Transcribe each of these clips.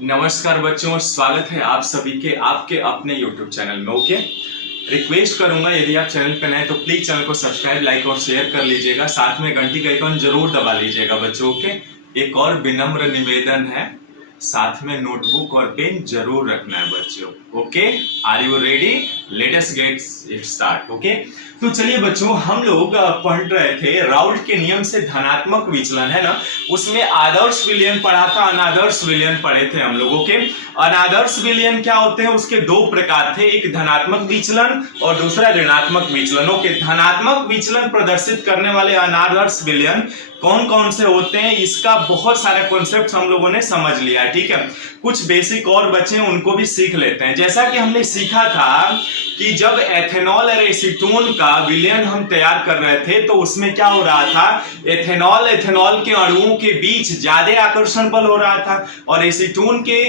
नमस्कार बच्चों, स्वागत है आप सभी के आपके अपने YouTube चैनल में। ओके, रिक्वेस्ट करूंगा यदि आप चैनल पर नए तो प्लीज चैनल को सब्सक्राइब, लाइक और शेयर कर लीजिएगा। साथ में घंटी का आइकॉन जरूर दबा लीजिएगा बच्चों। ओके, एक और विनम्र निवेदन है, साथ में नोटबुक और पेन जरूर रखना है बच्चों। Okay, are you ready? Let us get start. Okay, तो चलिए बच्चों, हम लोग पढ़ रहे थे राउल्ट के नियम से धनात्मक विचलन, है ना। उसमें आदर्श विलयन पढ़ा था, अनादर्श विलयन पढ़े थे हम लोगों के। अनादर्श विलयन क्या होते हैं, उसके दो प्रकार थे, एक धनात्मक विचलन और दूसरा ऋणात्मक विचलन। ओके, धनात्मक विचलन प्रदर्शित करने वाले अनादर्श विलयन कौन कौन से होते हैं, इसका बहुत सारे कॉन्सेप्ट हम लोगों ने समझ लिया है। ठीक है, कुछ बेसिक और बचे हैं, उनको भी सीख लेते हैं। जैसा कि हमने सीखा था कि जब एथेनॉल और एसीटोन का विलयन हम तैयार कर रहे थे तो उसमें क्या हो रहा था, एथेनॉल के अणुओं के बीच ज्यादा आकर्षण बल हो रहा था और एसीटोन के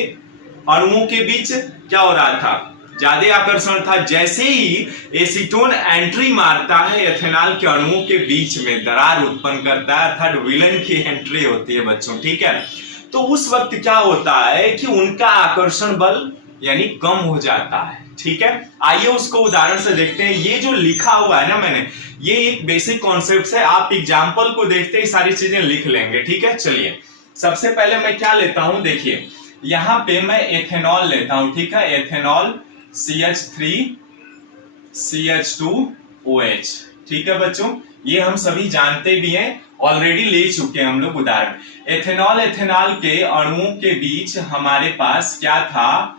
अणुओं के बीच क्या हो रहा था, ज्यादा आकर्षण था। जैसे ही एसीटोन एंट्री मारता है एथेनॉल के अणुओं के बीच में दरार उत्पन्न करता है, अर्थात विलन की एंट्री होती है बच्चों। ठीक है, तो उस वक्त क्या होता है कि उनका आकर्षण बल यानी कम हो जाता है। ठीक है, आइए उसको उदाहरण से देखते हैं। ये जो लिखा हुआ है ना मैंने, ये एक बेसिक कॉन्सेप्ट है, आप एग्जाम्पल को देखते ही सारी चीजें लिख लेंगे। ठीक है, चलिए सबसे पहले मैं क्या लेता हूं, देखिए यहां पे मैं एथेनॉल लेता हूं। ठीक है, एथेनॉल CH3 CH2OH। ठीक है बच्चों, ये हम सभी जानते भी हैं, ऑलरेडी ले चुके हैं हम लोग उदाहरण। एथेनॉल के अणुओं के बीच हमारे पास क्या था,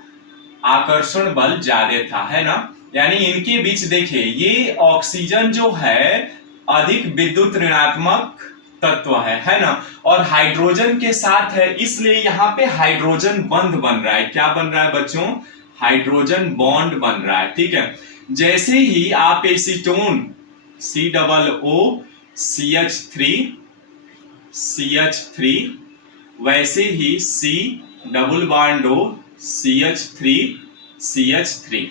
आकर्षण बल ज्यादा था, है ना। यानी इनके बीच देखिए, ये ऑक्सीजन जो है अधिक विद्युत ऋणात्मक तत्व है ना, और हाइड्रोजन के साथ है, इसलिए यहाँ पे हाइड्रोजन बंध बन रहा है। क्या बन रहा है बच्चों, हाइड्रोजन बॉन्ड बन रहा है। ठीक है, जैसे ही आप एसीटोन COO CH3 वैसे ही COCH3CH3।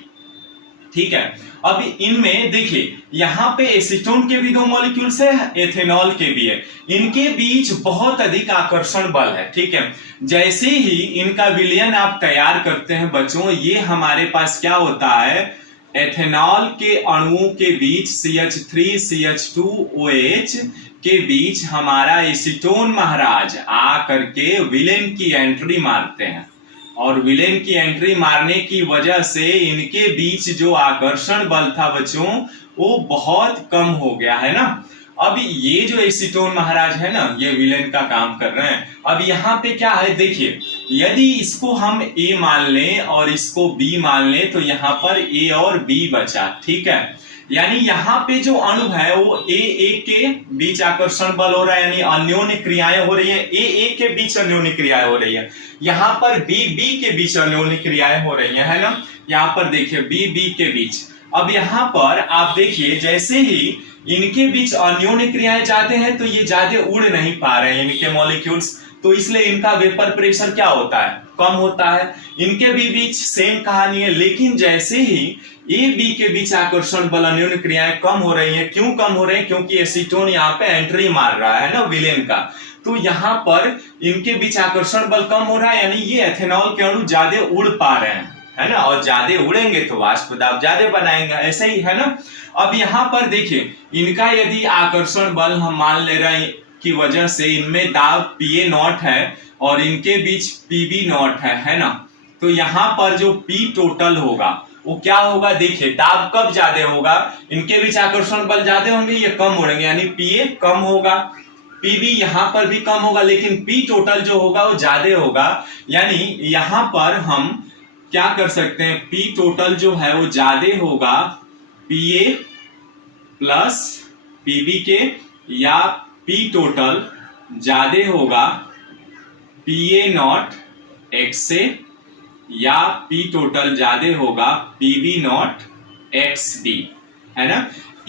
ठीक है, अब इनमें देखिए यहां पे एसीटोन के भी दो मॉलिक्यूल्स है, एथेनॉल के भी है, इनके बीच बहुत अधिक आकर्षण बल है। ठीक है, जैसे ही इनका विलयन आप तैयार करते हैं बच्चों, ये हमारे पास क्या होता है, एथेनॉल के अणुओं के बीच CH3 CH2OH के बीच हमारा एसीटोन महाराज आ करके विलेन की एंट्री मारते हैं, और विलेन की एंट्री मारने की वजह से इनके बीच जो आकर्षण बल था बच्चों वो बहुत कम हो गया, है ना। अब ये जो एसीटोन महाराज है ना, ये विलेन का काम कर रहे हैं। अब यहाँ पे क्या है, देखिए यदि इसको हम A मान लें और इसको B मान लें तो यहाँ पर A और B बचा। ठीक है, यानी यहाँ पे जो अणु है वो A के बीच आकर्षण बल हो रहा है, यानी अन्योन्य क्रियाएं हो रही है, A के बीच अन्योन्य क्रियाएं हो रही है, यहाँ पर B के बीच अन्योन्य क्रियाएं हो रही है ना। यहाँ पर देखिए B के बीच। अब यहाँ पर आप देखिए, जैसे ही इनके बीच अन्योन्य क्रियाएं जाते हैं तो ये ज्यादा उड़ नहीं पा रहे हैं इनके मॉलिक्यूल्स, तो इसलिए इनका वेपर प्रेशर क्या होता है, कम होता है। इनके भी बीच सेम कहानी है, लेकिन जैसे ही A B के बीच आकर्षण बल अन्योन्य क्रियाएं कम हो रही है। क्यों कम हो रहे हैं, क्योंकि एसीटोन यहाँ पे एंट्री मार रहा है ना विलेन का, तो यहाँ पर इनके बीच आकर्षण बल कम हो रहा है, यानी ये एथेनॉल के अणु ज्यादा उड़ पा रहे हैं, है ना, और ज्यादा उड़ेंगे तो वाष्प दाब ज्यादा बनाएंगे, ऐसे ही है ना। अब यहाँ पर देखिए, इनका यदि आकर्षण बल हम मान ले रहे हैं की वजह से इनमें दाब PA0 है और इनके बीच PB0 है ना, तो यहाँ पर जो P टोटल होगा वो क्या होगा, देखिए दाब कब ज्यादा होगा, इनके बीच आकर्षण बल ज्यादा होंगे, ये कम उड़ेंगे, यानी PA कम होगा, PB यहाँ पर भी कम होगा, लेकिन P टोटल जो होगा वो ज्यादा होगा। यानी यहाँ पर हम क्या कर सकते हैं, P टोटल जो है वो ज्यादा होगा PA प्लस PB के, या P टोटल ज्यादा होगा PA0 X से, या P टोटल ज्यादा होगा PB0 XD, है ना।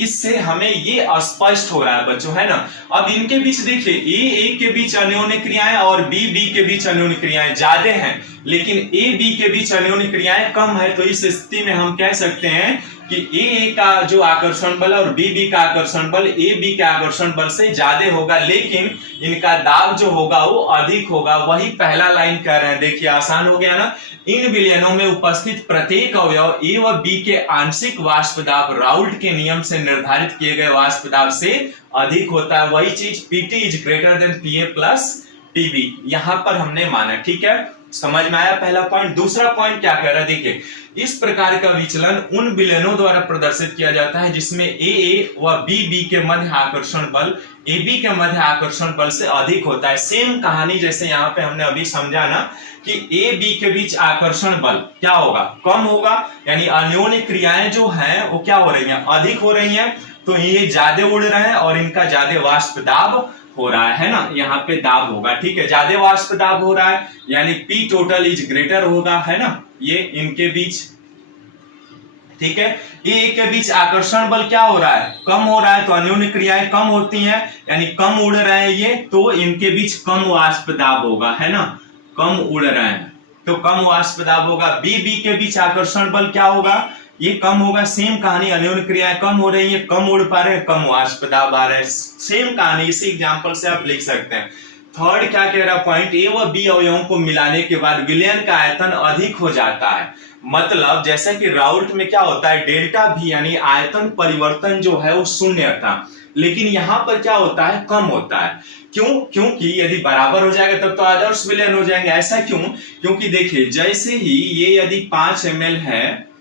इससे हमें ये स्पष्ट हो रहा है बच्चों, है ना। अब इनके बीच देखिए A के बीच अन्योन्य क्रियाएं और B के बीच अन्योन्य क्रियाएं ज्यादा हैं, लेकिन A B के बीच अन्योन्य क्रियाएं कम है, तो इस स्थिति में हम कह सकते हैं कि ए का जो आकर्षण बल है और बी का आकर्षण बल ए बी के आकर्षण बल से ज्यादा होगा, लेकिन इनका दाब जो होगा वो अधिक होगा। वही पहला लाइन कह रहे हैं, देखिए आसान हो गया ना। इन विलयनों में उपस्थित प्रत्येक अवयव ए व बी के आंशिक वाष्प दाब राउल्ट के नियम से निर्धारित किए गए वाष्प दाब से अधिक होता है। वही चीज PT is greater than PA plus TB यहां पर हमने माना। ठीक है, समझ में आया पहला पॉइंट। दूसरा पॉइंट क्या कह रहा है, देखिए इस प्रकार का विचलन उन विलयनों द्वारा प्रदर्शित किया जाता है जिसमें ए व बी के मध्य आकर्षण बल ए बी के मध्य आकर्षण बल से अधिक होता है। सेम कहानी जैसे यहाँ पे हमने अभी समझा ना कि ए बी के बीच आकर्षण बल क्या होगा, कम होगा, यानी अन्योन्य क्रियाएं जो हैं वो क्या हो रही हैं, अधिक हो रही हैं, तो ये ज्यादा उड़ रहे हैं और इनका ज्यादा वाष्प दाब हो रहा है ना, यहाँ पे दाब होगा। ठीक है, ज्यादा वाष्प दाब हो रहा है यानी पी टोटल इज ग्रेटर होगा, है ना, ये इनके बीच। ठीक है, ए के बीच आकर्षण बल क्या हो रहा है, कम हो रहा है, तो अन्योन्य क्रियाएं कम होती हैं यानी कम उड़ रहे हैं ये, तो इनके बीच कम वाष्प दाब होगा, है ना, कम उड़ रहे हैं तो कम वाष्प दाब होगा। बी के बीच आकर्षण बल क्या होगा, ये कम होगा। सेम कहानी, अन्योन्य क्रियाएं कम हो रही है, कम उड़ पा रहे हैं, कम वाष्प दाब आ रहा है। सेम कहानी इसी एग्जांपल से आप लिख सकते हैं। थर्ड क्या कह रहा पॉइंट, ए व बी अवयवों को मिलाने के बाद विलयन का आयतन अधिक हो जाता है। मतलब जैसा कि राउल्ट में क्या होता है, डेल्टा भी यानी आयतन परिवर्तन जो है वो शून्य था, लेकिन यहाँ पर क्या होता है, कम होता है। क्यों? क्योंकि यदि बराबर हो जाएगा तब तो आदर्श विलयन हो जाएंगे। ऐसा क्यों? क्योंकि देखिए जैसे ही ये यदि 5 ml है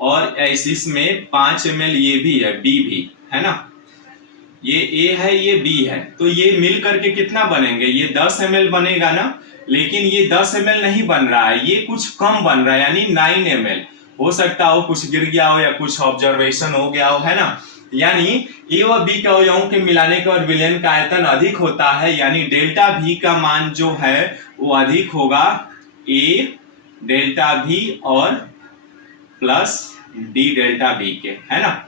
और इसमें 5 ml ये भी है, बी भी है ना, ये ए है ये बी है, तो ये मिल करके कितना बनेंगे, ये 10 ml बनेगा ना, लेकिन ये 10 ml नहीं बन रहा है, ये कुछ कम बन रहा है यानी 9 ml। हो सकता हो कुछ गिर गया हो या कुछ ऑब्जर्वेशन हो गया हो, है ना। यानी ए व बी के अवयवों के मिलाने के बाद विलयन का आयतन अधिक होता है, यानी डेल्टा भी का मान जो है वो अधिक होगा ए डेल्टा भी और प्लस डी डेल्टा बी के, है ना।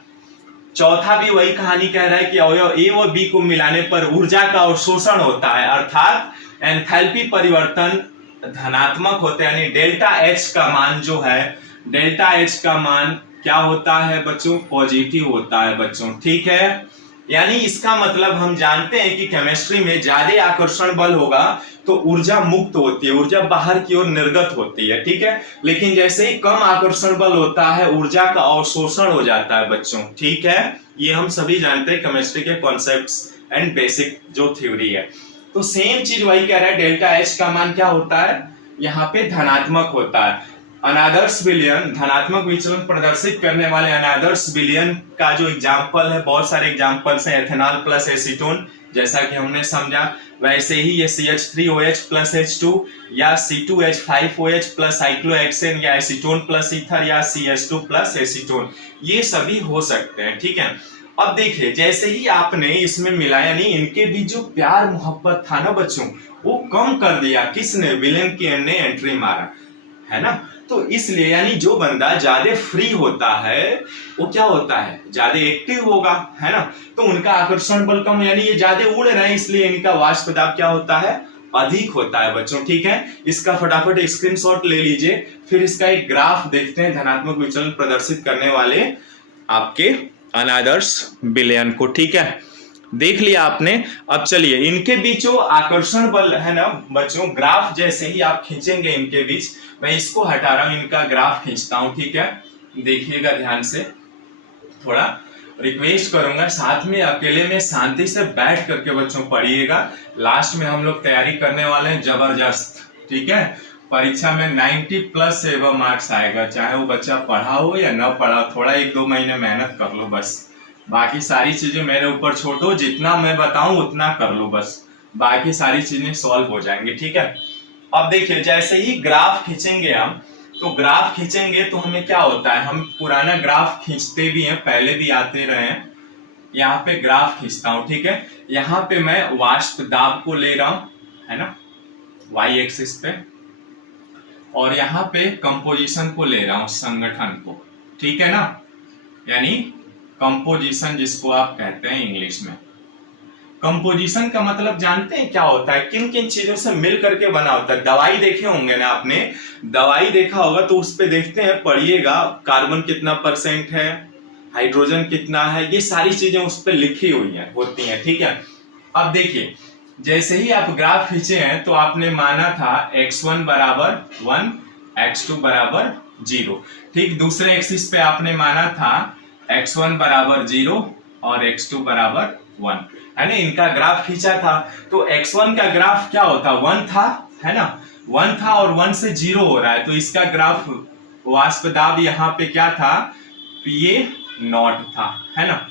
चौथा भी वही कहानी कह रहा है कि अवयव ए व बी को मिलाने पर ऊर्जा का अवशोषण होता है, अर्थात एंथैल्पी परिवर्तन धनात्मक होते हैं, यानी डेल्टा एच का मान जो है, डेल्टा एच का मान क्या होता है बच्चों, पॉजिटिव होता है बच्चों। ठीक है, यानी इसका मतलब हम जानते हैं कि केमिस्ट्री में ज्यादा आकर्षण बल होगा तो ऊर्जा मुक्त होती है, ऊर्जा बाहर की ओर निर्गत होती है। ठीक है, लेकिन जैसे ही कम आकर्षण बल होता है ऊर्जा का अवशोषण हो जाता है बच्चों। ठीक है, ये हम सभी जानते हैं केमिस्ट्री के कॉन्सेप्ट्स एंड बेसिक जो थ्योरी है। तो सेम चीज वही कह रहा है, डेल्टा एच का मान क्या होता है, यहाँ पे धनात्मक होता है। अनादर्श विलयन, धनात्मक विचलन प्रदर्शित करने वाले अनादर्श विलयन का जो एग्जाम्पल है, बहुत सारे एग्जाम्पल्स हैं, एथेनॉल प्लस एसीटोन जैसा कि हमने समझा, वैसे ही ये CH3OH प्लस H2 या C2H5OH प्लस साइक्लोहेक्सेन या एसीटोन प्लस ईथर या CH2 प्लस एसीटोन, ये सभी हो सकते हैं। ठीक है, अब देखिए जैसे ही आपने इसमें मिला, यानी इनके बीच जो प्यार मोहब्बत था ना बच्चों, वो कम कर दिया किसने, विलेन की ने एंट्री मारा, है ना। तो इसलिए यानी जो बंदा ज्यादा फ्री होता है वो क्या होता है, ज्यादा एक्टिव होगा, है ना, तो उनका आकर्षण बल कम, यानी ये ज्यादा उड़ रहे हैं इसलिए इनका वाष्प दाब क्या होता है, अधिक होता है बच्चों। ठीक है, इसका फटाफट स्क्रीनशॉट ले लीजिए, फिर इसका एक ग्राफ देखते हैं धनात्मक विचलन प्रदर्शित करने वाले आपके अनादर्श विलयन को। ठीक है, देख लिया आपने। अब चलिए इनके बीच जो आकर्षण बल है ना बच्चों, ग्राफ जैसे ही आप खींचेंगे इनके बीच, मैं इसको हटा रहा हूं, इनका ग्राफ खींचता हूं। ठीक है, देखिएगा ध्यान से, थोड़ा रिक्वेस्ट करूंगा साथ में अकेले में शांति से बैठ करके बच्चों पढ़िएगा। लास्ट में हम लोग तैयारी करने वाले हैं जबरदस्त। ठीक है, परीक्षा में 90 प्लस एवं मार्क्स आएगा, चाहे वो बच्चा पढ़ा हो या न पढ़ा, थोड़ा 1-2 महीने मेहनत कर लो बस, बाकी सारी चीजें मेरे ऊपर छोड़ो, जितना मैं बताऊं उतना कर लो बस, बाकी सारी चीजें सॉल्व हो जाएंगी। ठीक है, अब देखिए जैसे ही ग्राफ खींचेंगे हम, तो ग्राफ खींचेंगे तो हमें क्या होता है, हम पुराना ग्राफ खींचते भी हैं, पहले भी आते रहे हैं। यहाँ पे ग्राफ खींचता हूँ। ठीक है, यहाँ पे मैं वाष्प दाब को ले रहा हूँ, है ना, वाई एक्सिस पे, और यहाँ पे कंपोजिशन को ले रहा हूँ, संगठन को। ठीक है ना, यानी कंपोजिशन जिसको आप कहते हैं इंग्लिश में। कंपोजिशन का मतलब जानते हैं क्या होता है, किन किन चीजों से मिल करके बना होता है। दवाई देखे होंगे ना आपने, दवाई देखा होगा तो उस पे देखते हैं, पढ़िएगा कार्बन कितना % है, हाइड्रोजन कितना है, ये सारी चीजें उस पर लिखी हुई हैं होती हैं, ठीक है। अब देखिए जैसे ही आप ग्राफ खींचे हैं तो आपने माना था x1 बराबर 1, x2 बराबर 0, ठीक। दूसरे एक्सिस पे आपने माना था x1 बराबर 0 और x2 बराबर 1, है ना। इनका ग्राफ खींचा था तो x1 का ग्राफ क्या होता, 1 था, है ना, 1 था और 1 से 0 हो रहा है, तो इसका ग्राफ वाष्प दाब यहाँ पे क्या था, PA0 था, है ना।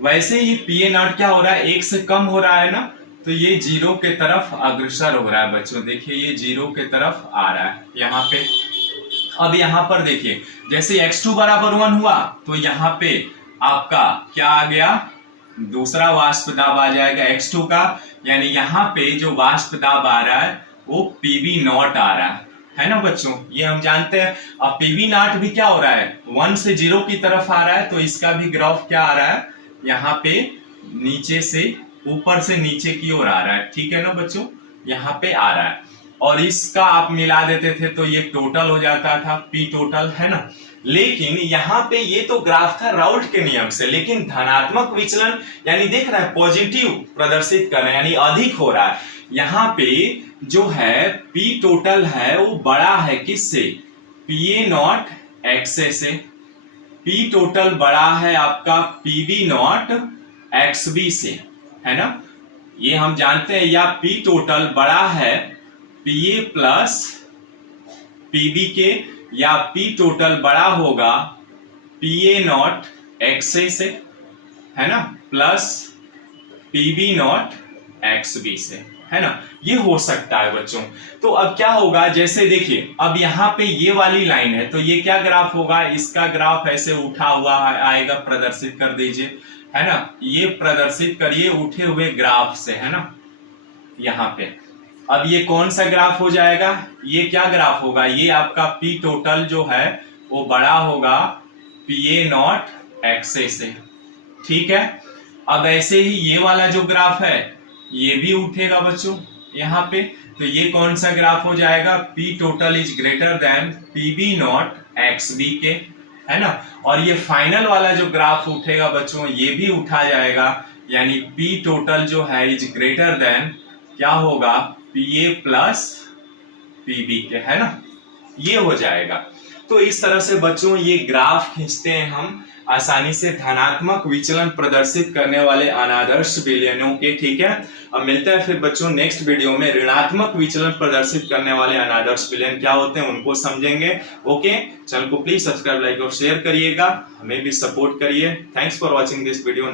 वैसे ही PA0 क्या हो रहा है, 1 से कम हो रहा है ना, तो ये 0 के तरफ अग्रसर हो रहा है बच्चों। देखिए ये 0 के तरफ आ रहा है यहाँ पे। अब यहाँ पर देखिए जैसे x2 बराबर 1 हुआ तो यहाँ पे आपका क्या आ गया, दूसरा वाष्प दाब आ जाएगा x2 का, यानी यहाँ पे जो वाष्प दाब आ रहा है वो PV0 आ रहा है ना बच्चों, ये हम जानते हैं। अब PV0 भी क्या हो रहा है, 1 से 0 की तरफ आ रहा है, तो इसका भी ग्राफ क्या आ रहा है, यहाँ पे नीचे से ऊपर से नीचे की ओर आ रहा है, ठीक है ना बच्चों, यहाँ पे आ रहा है। और इसका आप मिला देते थे तो ये टोटल हो जाता था P टोटल, है ना। लेकिन यहाँ पे ये तो ग्राफ था राउल्ट के नियम से, लेकिन धनात्मक विचलन यानी देख रहा है पॉजिटिव प्रदर्शित कर रहे हैं, यानी अधिक हो रहा है। यहाँ पे जो है P टोटल है वो बड़ा है किससे, PA0 XA से। P टोटल बड़ा है आपका PV0 XB से, है ना, ये हम जानते हैं। या P टोटल बड़ा है PA प्लस PB के, या P टोटल बड़ा होगा PA0 XA से, है ना, प्लस PB0 XB से, है ना, ये हो सकता है बच्चों। तो अब क्या होगा, जैसे देखिए अब यहाँ पे ये वाली लाइन है तो ये क्या ग्राफ होगा, इसका ग्राफ ऐसे उठा हुआ आएगा, प्रदर्शित कर दीजिए, है ना, ये प्रदर्शित करिए उठे हुए ग्राफ से, है ना, यहाँ पे। अब ये कौन सा ग्राफ हो जाएगा, ये क्या ग्राफ होगा, ये आपका P टोटल जो है वो बड़ा होगा PA0 XA से, ठीक है। अब ऐसे ही ये वाला जो ग्राफ है ये भी उठेगा बच्चों यहाँ पे, तो ये कौन सा ग्राफ हो जाएगा, P total is greater than PB0 XB के, है ना। और ये फाइनल वाला जो ग्राफ उठेगा बच्चों ये भी उठा जाएगा, यानी P टोटल जो है इज ग्रेटर देन क्या होगा, PA प्लस PB के, है ना, ये हो जाएगा। तो इस तरह से बच्चों ये ग्राफ खींचते हैं हम आसानी से धनात्मक विचलन प्रदर्शित करने वाले अनादर्श विलयनों के, ठीक है। अब मिलते हैं फिर बच्चों नेक्स्ट वीडियो में, ऋणात्मक विचलन प्रदर्शित करने वाले अनादर्श विलयन क्या होते हैं उनको समझेंगे। ओके, चैनल को प्लीज सब्सक्राइब, लाइक और शेयर करिएगा, हमें भी सपोर्ट करिए। Thanks for watching this video.